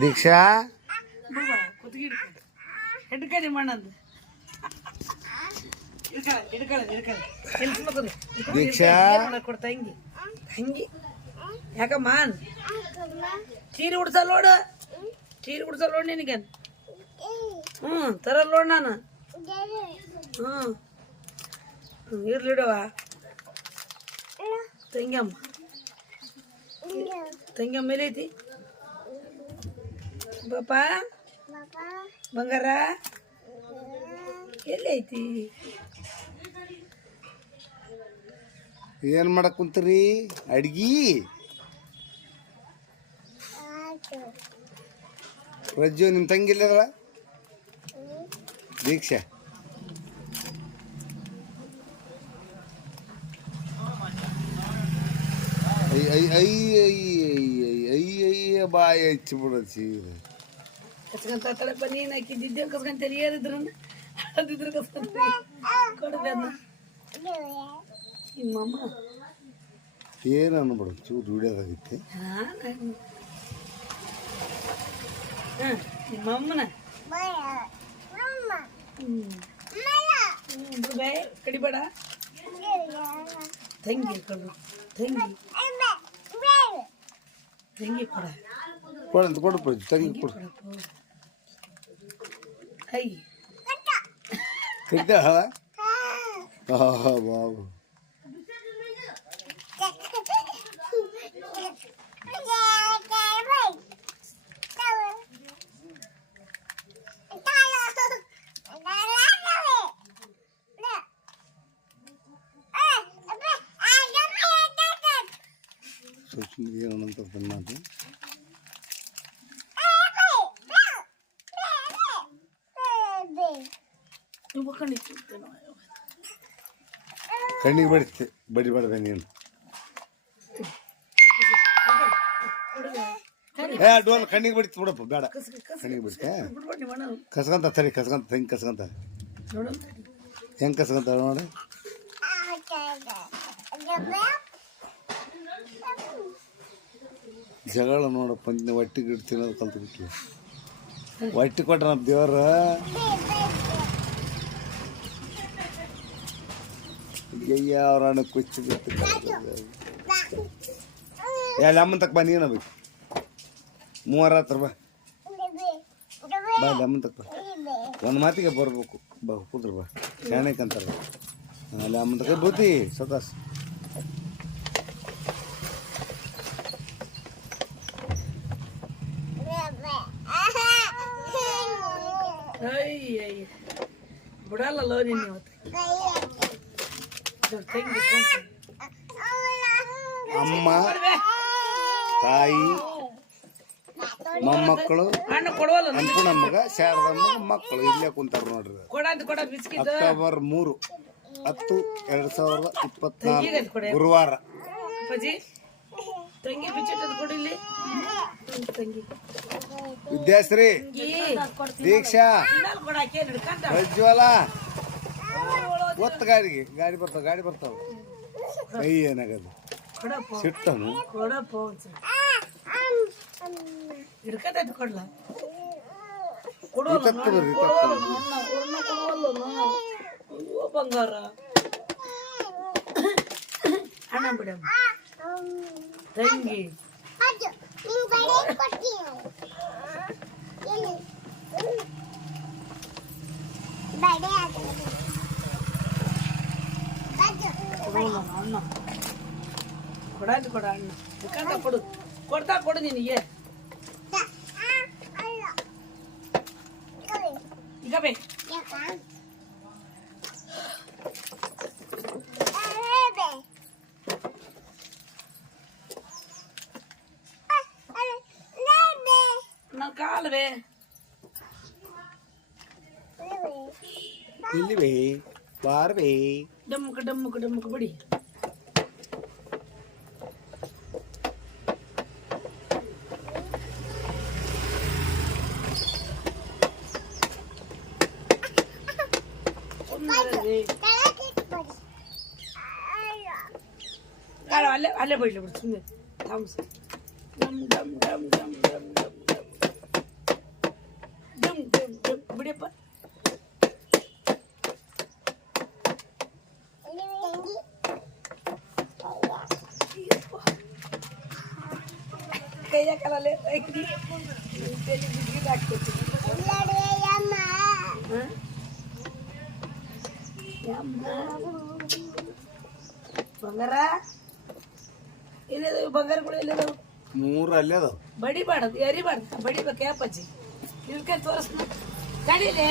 ದೀಕ್ಷಾ ಹಿಡ್ಕಡಿ ಮಣ್ಣಂದು ದೀಕ್ಷಾ ತಂಗಿ ತಂಗಿ ಯಾಕಮ್ಮ ಚೀರಿ ಉಡ್ಸಲ್ ನೋಡು ಚೀರಿ ಉಡ್ಸಲ್ ನೋಡು ನಿನಗೆ ತರಲ್ ನೋಡು ನಾನು ಇರ್ಲಿಡವ ತಂಗ್ಯಮ್ಮ ತಂಗ್ಯಮ್ಮ ಮೇಲೆ ಐತಿ ಪಾಪ ಬಂಗಾರ ಎಲ್ಲಿ ಐತಿ ಏನು ಮಾಡಕ್ ಕುಂತೀರಿ ಅಡ್ಗಿ ರಜ್ಜು ನಿಮ್ಮ ತಂಗಿಲ್ಲದ ದೀಕ್ಷಾ ಅಯ್ಯ ಬಾಯಿ ಹಚ್ಚಿ ಬಿಡೋದು ಸೀರೆ ಕಸ್ಕೊಂತ ತಳಪ್ಪ ನೀನು ಹಾಕಿದ್ದೆ ಕಸ್ಕೊಂತೀರಿ ಏರಿದ್ರು ಅದಿದ್ರು ಕಸ್ಕೊಂತೀರಿ ಕೊಡದೆ ನಿಮ್ಮಮ್ಮ ಏನು ಅನ್ಬಿಡು ಚೂರು ದುಡಿಯೋದಾಗಿತ್ತೆ ನಿಮ್ಮಮ್ಮನ ಕಡಿಬೇಡ ತಂಗಿ ಕೊಡು ತಂಗಿ ತಂಗಿ ಕೊಡ ಕೊಡಂತ ಕೊಡಪ್ಪ ತಂಗಿ ಕೊಡು ಹೈ ಕಡ್ಡ ಬಾಬು ಏನಂತ ಮಾತು ಕಣ್ಣಿಗೆ ಬಡಿತೆ ಬಡಿಬಾರ್ದ ನೀನು ಡೋಲ್ ಕಣ್ಣಿಗೆ ಬಡಿತು ಬಿಡಪ್ಪ ಬೇಡ ಕಣ್ಣಿಗೆ ಬಡಿತೆ ಕಸ್ಕೊಂತ ಸರಿ ಕಸ್ಕೊಂತ ಹೆಂಗೆ ಕಸ್ಕೊಂತ ಹೆಂಗೆ ಕಸ್ಕೊಂತ ನೋಡಿ ಜಗಳ ನೋಡಪ್ಪ ಒಟ್ಟಿಗೆ ಇಟ್ಟು ತಿನ್ನೋದು ಕಲ್ತು ಬಿಟ್ಟು ಒಟ್ಟಿ ಕೊಟ್ರ ನಮ್ಮ ದೇವ್ರ ಅಯ್ಯ ಅವ್ರ ಹಣ ಕುಚ್ಚಿ ಬಿಟ್ಟು ಎಲ್ಲ ಅಮ್ಮನ ತಕ್ಕ ಬಾ ನೀನು ಬೇಕು 30 ಬಾ ಬಾ ಅಮ್ಮನ ತಕ್ಕ ಬಾ ಒಂದು ಮಾತಿಗೆ ಬರ್ಬೇಕು ಬಾ ಕುದ್ರ ಬಾ ಶಾಣೆಕಂತಾರ ಅಲ್ಲಿ ಅಮ್ಮನ ತಕ್ಕ ಬೋತಿ ಸತಾಸ್ ಬಿಡಲ್ಲ ನೀನು ಅಮ್ಮ ತಾಯಿ ಮೊಮ್ಮಕ್ಕಳು ಅನ್ಪುಣ ಮಗ ಶಾರದಮ್ಮ ಮಕ್ಕಳು ಇಲ್ಲೇ ಕುಂತಾರ ನೋಡ್ರಿ ಅಕ್ಟೋಬರ್ 3 10 2024 ಗುರುವಾರ ವಿದ್ಯಾಶ್ರೀ ದೀಕ್ಷಾ ಪ್ರಜ್ವಲ ಒತ್ತು ಗಾಡಿ ಬರ್ತಾವ ಕೈ ಏನಾಗದು ಸಿಟ್ಟನು ಬಂಗಾರ ಹಣ ಬಿಡ ತಂಗಿ ಅಣ್ಣ ಕೊಡಾದು ಕೊಡ ಅಣ್ಣ ಕೊಡು ಕೊಡ್ತಾ ಕೊಡು ನಿನಗೆ ಈಗ ಬೇ ನನ್ನ ಕಾಲವೇ ಇಲ್ಲಿವೇ ಬಾರ್ವೇ ಡಮ್ಮಕ್ ಬಿಡಿ ಅಲ್ಲೇ ಬಿಡ್ಲಿ ಬಿಡು ಸುಮ್ಮನೆ ಥಾಮ್ಸ್ ಡಮ್ ಡಮ್ ಡಮ್ ಡಮ್ ಡಮ್ ಡಮ್ ಯಾಕಲ್ಲ ಬಂಗಾರ ಇಲ್ಲದ ಬಂಗಾರಗಳು ಇಲ್ಲದ 3 ಅಲ್ಲೇ ಅದಾವ. ಬಡಿಬಾರ್ದು ಎರಿಬಾರ್ದು ಬಡಿಬೇಕು ಯಾಪಜ್ಜಿ ಇಲ್ಕ ತೋರಿಸ್ ಕಡಿಲೆ